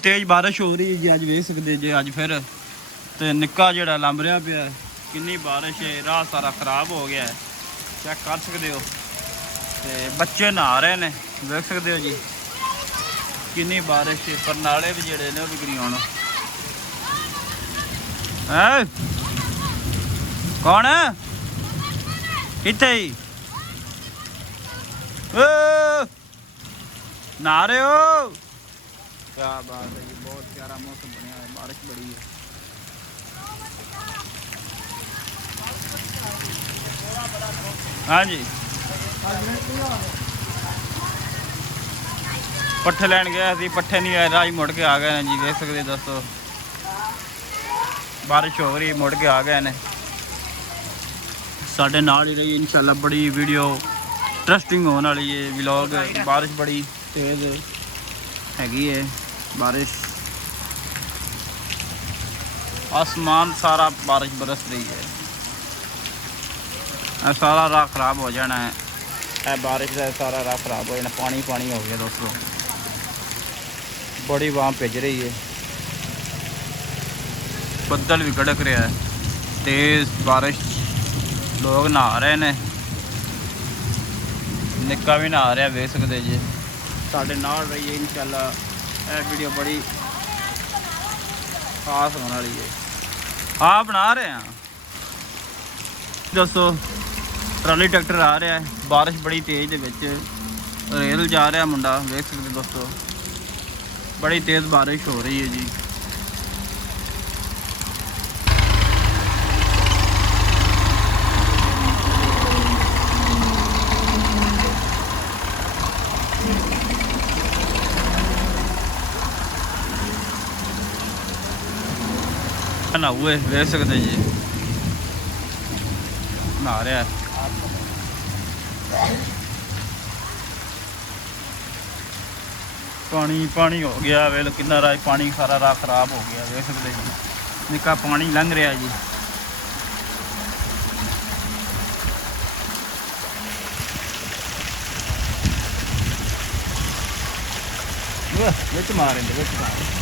तेज बारिश हो रही है जी। अज वेख सकते जे अज फिर तो निक्का जोड़ा लंब रहा पिया किन्नी बारिश है। राह सारा खराब हो गया है, चेक कर सकते हो। तो बच्चे नहा रहे हैं, देख सकते हो जी किन्नी बारिश है। पर नाले भी जोड़े ने भी नहीं आना है। कौन किथे नहा रहे हो? क्या बात है जी, बहुत प्यारा मौसम बनया है, बारिश बड़ी है। हाँ जी, पट्ठे लैन गया सी, पट्ठे नहीं आए, राह मुड़ के आ गए जी। देख सकते दोस्तों बारिश हो रही, मुड़ के आ गए ने। साढ़े नाल ही रही इंशाल्लाह, बड़ी वीडियो इंटरेस्टिंग होने वाली है व्लॉग। बारिश बड़ी तेज़ हैगी है, बारिश आसमान सारा बारिश बरस रही है। सारा राह खराब हो जाना है, बारिश का सारा राह खराब हो जाना, पानी पानी हो गया दोस्तों। बड़ी वहाँ भिज रही है, बदल भी कड़क रहा है, तेज़ बारिश। लोग नहा रहे ने, निक्का भी नहा रहा, वेख सकते जी। साढ़े नाल रही है इंशाल्लाह, यह वीडियो बड़ी खास होने वाली है। हाँ बना रहे हैं दोस्तों, ट्राली ट्रैक्टर आ रहा है, बारिश बड़ी तेज़ दे रेल जा रहा मुंडा, देख सकते दोस्तों। बड़ी तेज़ बारिश हो रही है जी। ना हुए देख सकते जी, नहा रहा है। पानी पानी हो गया वेल, कितना राह पानी, सारा राह खराब हो गया, देख सकते जी। निक्का पानी लंघ रहा जी। विच मारेंगे, विच मार